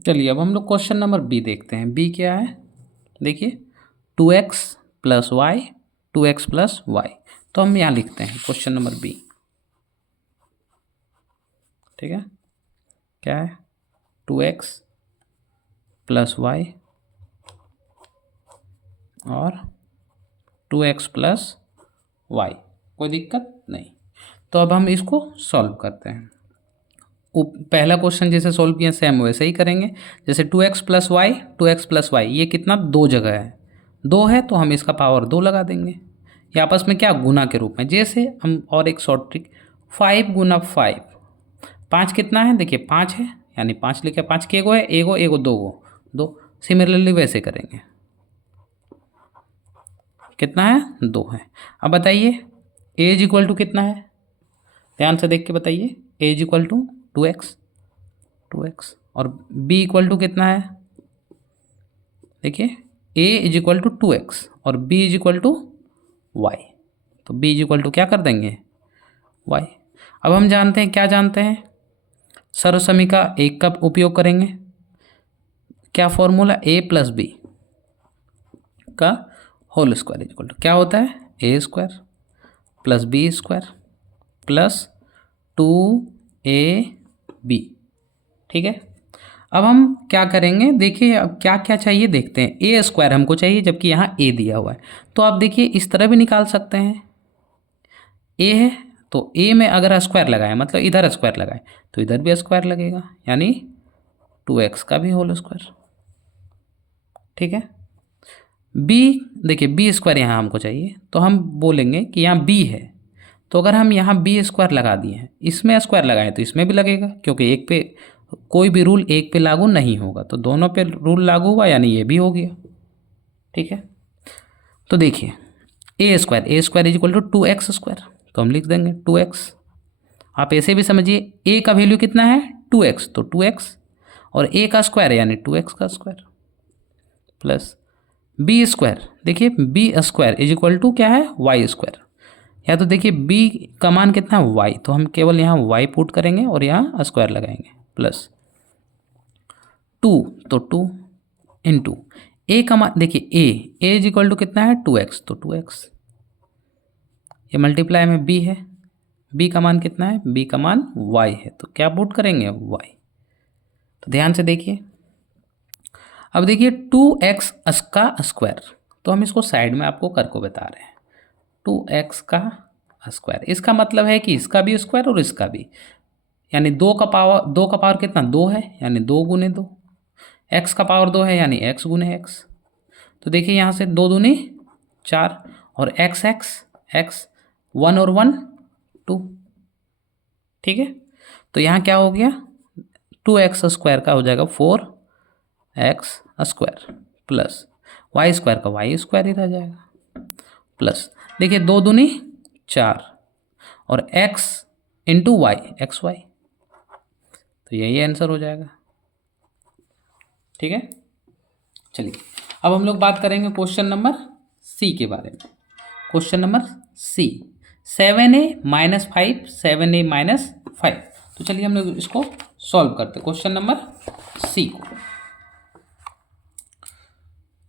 चलिए अब हम लोग क्वेश्चन नंबर बी देखते हैं। बी क्या है, देखिए 2x plus Y, 2x plus Y. तो हम यहाँ लिखते हैं क्वेश्चन नंबर बी, ठीक है। क्या है, 2x प्लस वाई और 2x प्लस वाई, कोई दिक्कत नहीं। तो अब हम इसको सॉल्व करते हैं। पहला क्वेश्चन जैसे सॉल्व किया सेम वैसे ही करेंगे। जैसे 2x plus Y, 2x plus Y, ये कितना, दो जगह है, दो है तो हम इसका पावर दो लगा देंगे। ये आपस में क्या, गुना के रूप में। जैसे हम और एक शॉर्ट ट्रिक, 5 गुना 5, 5 कितना है, देखिए 5 है, यानी 5 लिखे, 5 के एगो है, एगो एगो दो गो, दो। सिमिलरली वैसे करेंगे, कितना है, दो है। अब बताइए ए इज इक्वल टू कितना है, ध्यान से देख के बताइए। ए is equal to 2x, 2x, और b इक्वल टू कितना है, देखिए a is equal to 2x और b is equal to y. तो b इज इक्वल टू क्या कर देंगे, y। अब हम जानते हैं, क्या जानते हैं, सर्वसमीका एक का उपयोग करेंगे। क्या फॉर्मूला, a प्लस बी का whole square is equal to क्या होता है, A square plus B square plus 2ab, ठीक है। अब हम क्या करेंगे, देखिए अब क्या क्या चाहिए देखते हैं। ए स्क्वायर हमको चाहिए, जबकि यहाँ ए दिया हुआ है। तो आप देखिए इस तरह भी निकाल सकते हैं। ए है तो ए में अगर स्क्वायर लगाए, मतलब इधर स्क्वायर लगाए, तो इधर भी स्क्वायर लगेगा, यानी 2x का भी होल स्क्वायर, ठीक है। बी, देखिए बी स्क्वायर यहाँ हमको चाहिए, तो हम बोलेंगे कि यहाँ बी है, तो अगर हम यहाँ बी स्क्वायर लगा दिए हैं, इसमें स्क्वायर लगाएं तो इसमें भी लगेगा, क्योंकि एक पे कोई भी रूल एक पे लागू नहीं होगा, तो दोनों पे रूल लागू हुआ, यानी ये भी हो गया, ठीक है। तो देखिए A square is equal to 2x square, तो हम लिख देंगे 2x। आप ऐसे भी समझिए, ए का वैल्यू कितना है, 2x, तो 2x, और ए का स्क्वायर है यानी 2x का स्क्वायर, प्लस बी स्क्वायर, देखिए b square is equal to क्या है, वाई स्क्वायर। या तो देखिए बी का मान कितना है, वाई, तो हम केवल यहाँ वाई पुट करेंगे और यहाँ स्क्वायर लगाएंगे, प्लस 2, तो 2 इंटू ए का मान, देखिए ए इज इक्वल टू कितना है, 2x, तो 2x, ये मल्टीप्लाई में बी है, बी का मान कितना है, बी का मान y है, तो क्या पुट करेंगे, y। तो ध्यान से देखिए, अब देखिए 2x का स्क्वायर, तो हम इसको साइड में आपको करके बता रहे हैं। 2x का स्क्वायर, इसका मतलब है कि इसका भी स्क्वायर और इसका भी, यानी दो का पावर कितना, दो है, यानी 2 गुने 2। x का पावर 2 है, यानी x गुने x। तो देखिए यहाँ से 2 दूनी 4, और x 1 और 1 2, ठीक है। तो यहाँ क्या हो गया, 2x स्क्वायर का हो जाएगा 4x square, plus y square का वाई स्क्वायर ही रह जाएगा, प्लस देखिए 2 दूनी 4, और x into y, x y, तो यही आंसर हो जाएगा, ठीक है। चलिए अब हम लोग बात करेंगे क्वेश्चन नंबर सी के बारे में। Question number C, 7a minus 5, 7a minus 5। तो चलिए हम लोग इसको सॉल्व करते हैं, क्वेश्चन नंबर सी को।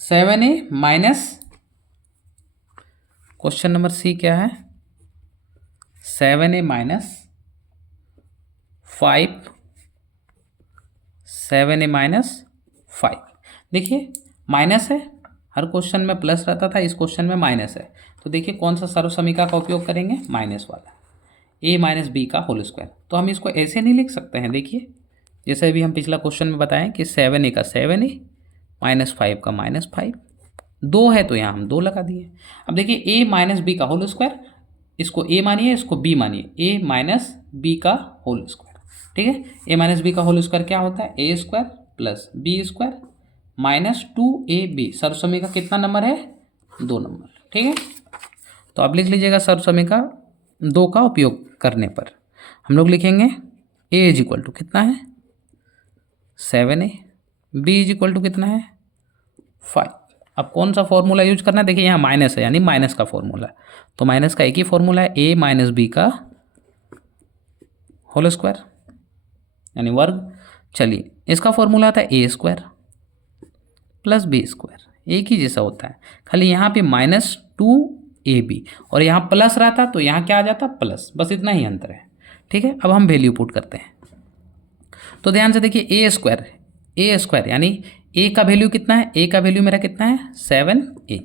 7a माइनस, क्वेश्चन नंबर सी क्या है, 7a माइनस 5, 7a माइनस 5। देखिए माइनस है, हर क्वेश्चन में प्लस रहता था, इस क्वेश्चन में माइनस है, तो देखिए कौन सा सर्वसमीका का उपयोग करेंगे, माइनस वाला, a माइनस बी का होल स्क्वायर। तो हम इसको ऐसे नहीं लिख सकते हैं, देखिए जैसे अभी हम पिछला क्वेश्चन में बताएं कि 7a का 7a माइनस 5 का माइनस 5, 2 है तो यहाँ हम 2 लगा दिए। अब देखिए a माइनस बी का होल स्क्वायर, इसको a मानिए, इसको b मानिए, a माइनस बी का होल स्क्वायर, ठीक है। a माइनस बी का होल स्क्वायर क्या होता है, a square plus B square minus 2ab। सर्वसमीका कितना नंबर है, 2 नंबर, ठीक है। तो आप लिख लीजिएगा सर्वसमीका 2 का उपयोग करने पर हम लोग लिखेंगे a इज इक्वल टू कितना है, 7a, b is equal to कितना है, 5। अब कौन सा फॉर्मूला यूज करना है, देखिए यहाँ माइनस है, यानी माइनस का फॉर्मूला, तो माइनस का एक ही फॉर्मूला है, a माइनस बी का होल स्क्वायर, यानी वर्ग। चलिए, इसका फॉर्मूला आता है A square plus B square, एक ही जैसा होता है, खाली यहाँ पे -2ab और यहाँ प्लस रहता तो यहाँ क्या आ जाता प्लस, बस इतना ही अंतर है। ठीक है, अब हम वैल्यू पुट करते हैं। तो ध्यान से देखिए, ए स्क्वायर यानी ए का वैल्यू कितना है, ए का वैल्यू मेरा कितना है 7a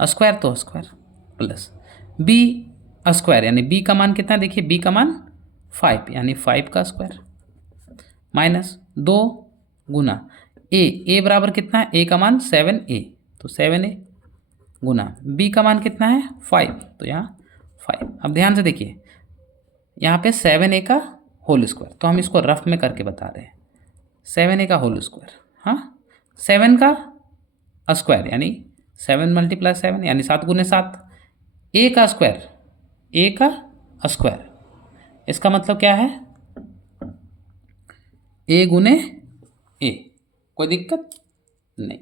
स्क्वायर, तो स्क्वायर प्लस बी स्क्वायर यानी बी का मान कितना है, देखिए बी का मान 5 यानी 5 का स्क्वायर माइनस 2 गुना ए बराबर कितना है, ए का मान 7a तो 7a गुना बी का मान कितना है 5 तो यहाँ 5। अब ध्यान से देखिए, यहाँ पे 7a का होल स्क्वायर, तो हम इसको रफ में करके बता रहे हैं 7a का होल स्क्वायर, हाँ 7 का स्क्वायर यानी 7 × 7 यानी 7 × 7, a का स्क्वायर, इसका मतलब क्या है a गुने a, कोई दिक्कत नहीं।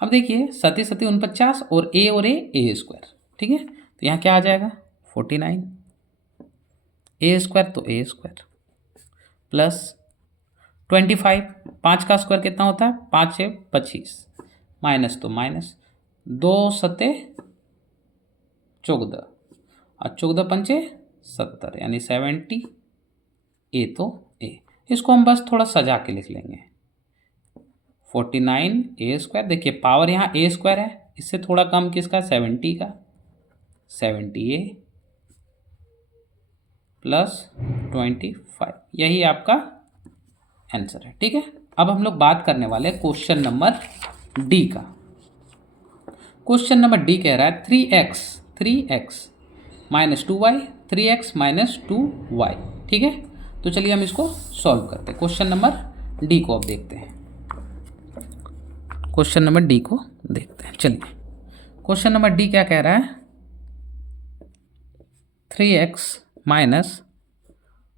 अब देखिए 7 7 49 और a स्क्वायर, ठीक है, तो यहाँ क्या आ जाएगा 49, a स्क्वायर तो a स्क्वायर प्लस 25, 5 का स्क्वायर कितना होता है 5 से 25 माइनस तो माइनस 2 7 14 और 14 पंचे 70 यानी 70 a तो a, इसको हम बस थोड़ा सजा के लिख लेंगे 49 a स्क्वायर, देखिए पावर यहाँ a स्क्वायर है, इससे थोड़ा कम किसका 70 का 70a प्लस 25, यही आपका आंसर है। ठीक है, अब हम लोग बात करने वाले क्वेश्चन नंबर डी का। क्वेश्चन नंबर डी कह रहा है 3x minus 2y 3x minus 2y। ठीक है, तो चलिए हम इसको सॉल्व करते हैं। क्वेश्चन नंबर डी को अब देखते हैं, क्वेश्चन नंबर डी को देखते हैं। चलिए, क्वेश्चन नंबर डी क्या कह रहा है 3x minus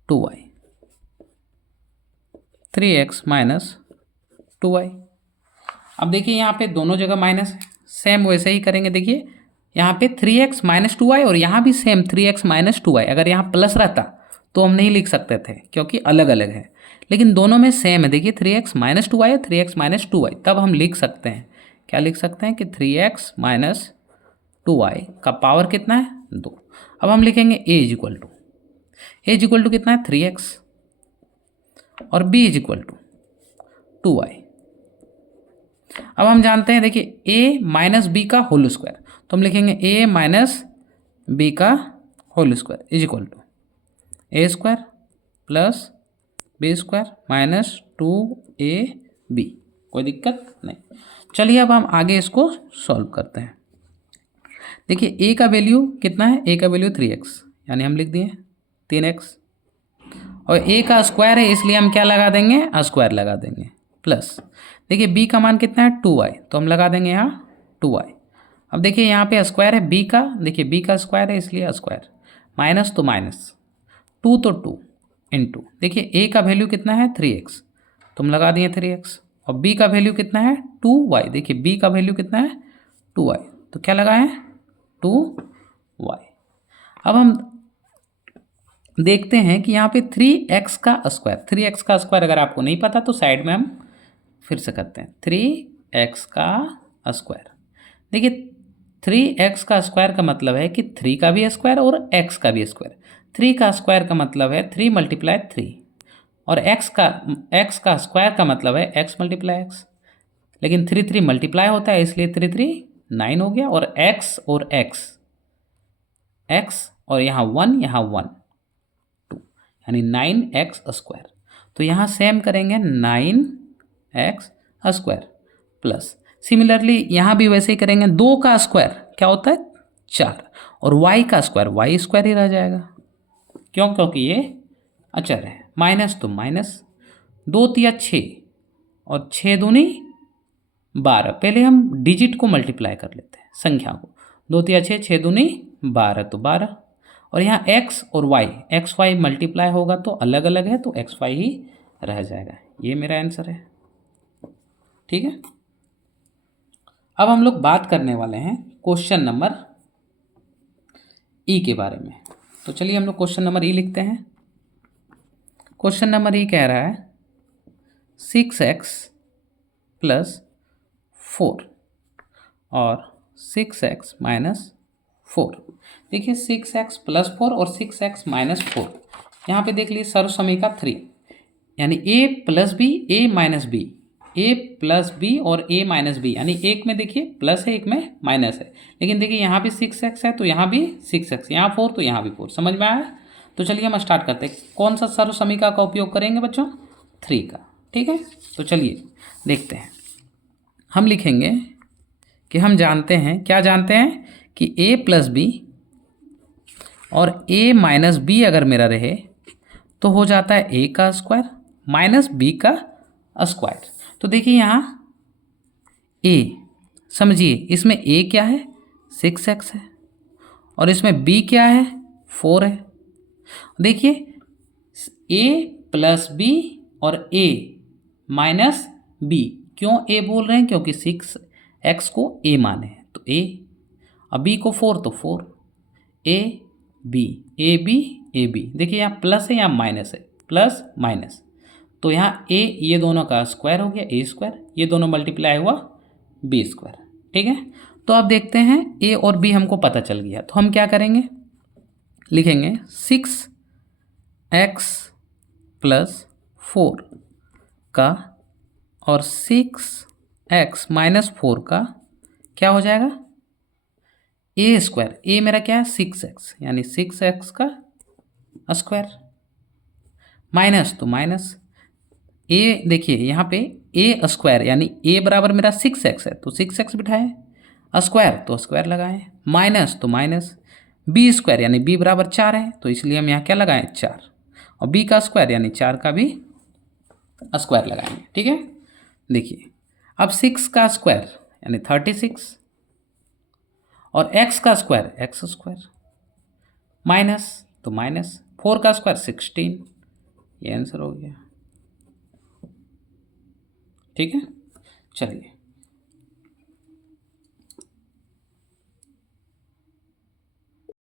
2y 3x minus 2y। अब देखिए यहाँ पे दोनों जगह माइनस है, सेम वैसे ही करेंगे। देखिए यहाँ पे 3x माइनस 2y और यहाँ भी सेम 3x माइनस 2y। अगर यहाँ प्लस रहता तो हम नहीं लिख सकते थे क्योंकि अलग अलग है, लेकिन दोनों में सेम है। देखिए 3x माइनस 2y और 3x माइनस 2y, तब हम लिख सकते हैं, क्या लिख सकते हैं कि 3x माइनस 2y का पावर कितना है 2। अब हम लिखेंगे a इज इक्वल टू कितना है 3x और b is equal to 2y। अब हम जानते हैं, देखिए a माइनस बी का होल स्क्वायर, तो हम लिखेंगे a माइनस बी का whole square is equal to a square plus B square minus 2ab, कोई दिक्कत नहीं। चलिए अब हम आगे इसको सॉल्व करते हैं। देखिए a का वैल्यू कितना है, a का वैल्यू 3x यानी हम लिख दिए 3x, और a का स्क्वायर है इसलिए हम क्या लगा देंगे स्क्वायर लगा देंगे प्लस, देखिए b का मान कितना है 2y तो हम लगा देंगे यहाँ 2y। अब देखिए यहाँ पे स्क्वायर है b का, देखिए b का स्क्वायर है इसलिए स्क्वायर, माइनस तो माइनस 2 तो 2 इंटू, देखिए a का वैल्यू कितना है 3x तो हम लगा दिए 3x, और b का वैल्यू कितना है 2y, देखिए b का वैल्यू कितना है 2y तो क्या लगाएं 2y। अब हम देखते हैं कि यहाँ पे 3x का स्क्वायर अगर आपको नहीं पता तो साइड में हम फिर से करते हैं 3x का स्क्वायर। देखिए 3x का स्क्वायर का मतलब है कि 3 का भी स्क्वायर और x का भी स्क्वायर। 3 का स्क्वायर का मतलब है 3 × 3 और x का स्क्वायर का मतलब है x × x, लेकिन 3 3 मल्टीप्लाई होता है इसलिए 3 3 9 हो गया, और x और यहाँ 1 यहाँ 1 2 यानी 9x स्क्वायर। तो यहाँ सेम करेंगे 9x स्क्वायर प्लस, सिमिलरली यहाँ भी वैसे ही करेंगे, 2 का स्क्वायर क्या होता है 4 और y का स्क्वायर ही रह जाएगा, क्योंकि ये अचर है, माइनस तो माइनस 2 तिया 6 और 6 दूनी 12। पहले हम डिजिट को मल्टीप्लाई कर लेते हैं, संख्या को, 2 तिया 6 6 दूनी 12 तो 12, और यहाँ x और y एक्स वाई मल्टीप्लाई होगा तो अलग अलग है तो एक्स वाई ही रह जाएगा। ये मेरा आंसर है। ठीक है, अब हम लोग बात करने वाले हैं क्वेश्चन नंबर ई के बारे में। तो चलिए हम लोग क्वेश्चन नंबर ई लिखते हैं। क्वेश्चन नंबर ई कह रहा है 6x प्लस 4 और 6x माइनस 4। देखिए 6x प्लस 4 और 6x माइनस 4, यहाँ पे देख लीजिए सर्व समीका 3, यानी a plus b a minus b, a plus b और a माइनस बी, यानी एक में देखिए प्लस है एक में माइनस है, लेकिन देखिए यहाँ भी 6x है तो यहाँ भी 6x, यहाँ 4 तो यहाँ भी 4। समझ में आया? तो चलिए हम स्टार्ट करते हैं। कौन सा सर्व समीका का उपयोग करेंगे बच्चों? 3 का। ठीक है, तो चलिए देखते हैं। हम लिखेंगे कि हम जानते हैं, क्या जानते हैं कि a प्लस बी और a माइनस बी अगर मेरा रहे तो हो जाता है a का स्क्वायर माइनस b का स्क्वायर। तो देखिए यहाँ a, समझिए इसमें a क्या है 6x है और इसमें b क्या है 4 है। देखिए a प्लस बी और a माइनस b, क्यों a बोल रहे हैं? क्योंकि 6x को a माने हैं तो a, अब b को 4 तो 4, a b a b a b। देखिए यहाँ प्लस है यहाँ माइनस है, प्लस माइनस, तो यहाँ a ये दोनों का स्क्वायर हो गया a स्क्वायर, ये दोनों मल्टीप्लाई हुआ b स्क्वायर। ठीक है, तो अब देखते हैं a और b हमको पता चल गया, तो हम क्या करेंगे? लिखेंगे 6x प्लस 4 का और 6x माइनस 4 का क्या हो जाएगा? a स्क्वायर, a मेरा क्या है 6x, यानी 6x का स्क्वायर माइनस तो माइनस a, देखिए यहाँ पे a स्क्वायर यानी a बराबर मेरा 6x है तो 6x बिठाए, स्क्वायर तो स्क्वायर लगाएं, माइनस तो माइनस, b स्क्वायर यानी b बराबर 4 है तो इसलिए हम यहाँ क्या लगाएं 4, और b का स्क्वायर यानी 4 का भी स्क्वायर लगाएंगे। ठीक है, देखिए अब 6 का स्क्वायर यानी 36 और x का स्क्वायर x स्क्वायर माइनस तो माइनस 4 का स्क्वायर 16, ये आंसर हो गया। ठीक है, चलिए